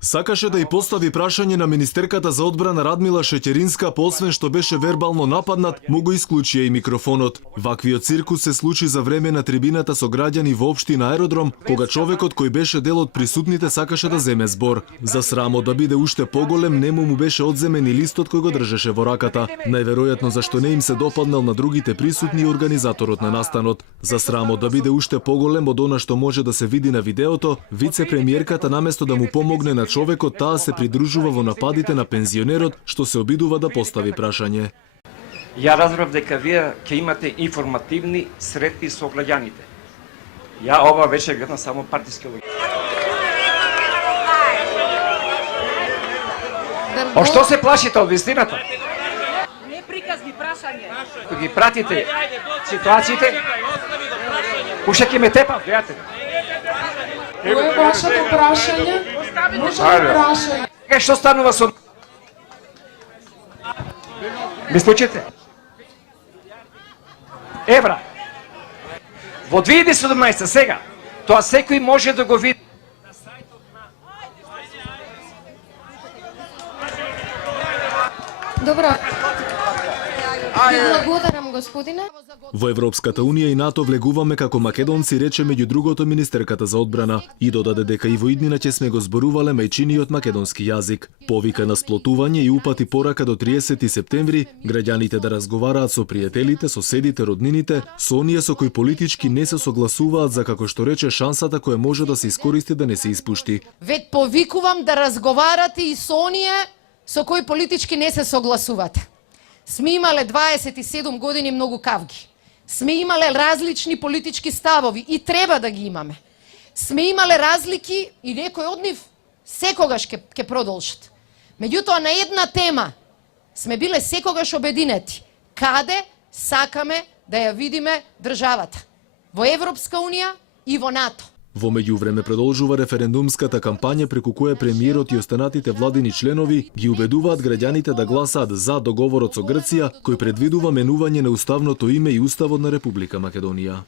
Сакаше да ја постави прашање на министерката за одбрана Радмила Шеќеринска, освен што беше вербално нападнат, му го исклучија и микрофонот. Ваквиот циркус се случи за време на трибината со граѓани во општина Аеродром, кога човекот кој беше дел од присутните сакаше да земе збор. За срамот да биде уште поголем, нему му беше одземен и листот кој го држеше во раката. Најверојатно зашто не им се допаднал на другите присутни и организаторот на настанот. За срамот да биде уште поголем од она што може да се види на видеото, вице-премиерката наместо да му помогне на човекот, таа се придружува во нападите на пензионерот што се обидува да постави прашање. Ја разбрав дека вие ќе имате информативни сретби со граѓаните. Ја ова вече гледам само партиски логика. О што се плашите од вистината? Не приказни прашање. Кога ги пратите ситуациите, уште ќе ме тепа, пријатели. Кој е вашето прашање? Може ли прашање? Што станува со... Ми случите? Евра. Во 2017 сега, тоа секој може да го види. Добро. Ви благодарам, господине. Во Европската Унија и НАТО влегуваме како македонци, рече меѓу другото министерката за одбрана, и додаде дека и во иднина ќе сме го зборувале мајчиниот македонски јазик. Повика на сплотување и упати порака до 30 септември граѓаните да разговараат со пријателите, соседите, роднините, со оние со кои политички не се согласуваат, за како што рече шансата која може да се искористи да не се испушти. Вет повикувам да разговарате и со оние со кои политички не се согласувате. Сме имале 27 години многу кавги. Сме имале различни политички ставови и треба да ги имаме. Сме имале разлики и некои од нив секогаш ќе продолжат. Меѓутоа на една тема сме биле секогаш обединети. Каде сакаме да ја видиме државата? Во Европска Унија и во НАТО. Во меѓувреме продолжува референдумската кампања преку која премиерот и останатите владини членови ги убедуваат граѓаните да гласаат за договорот со Грција, кој предвидува менување на уставното име и уставот на Република Македонија.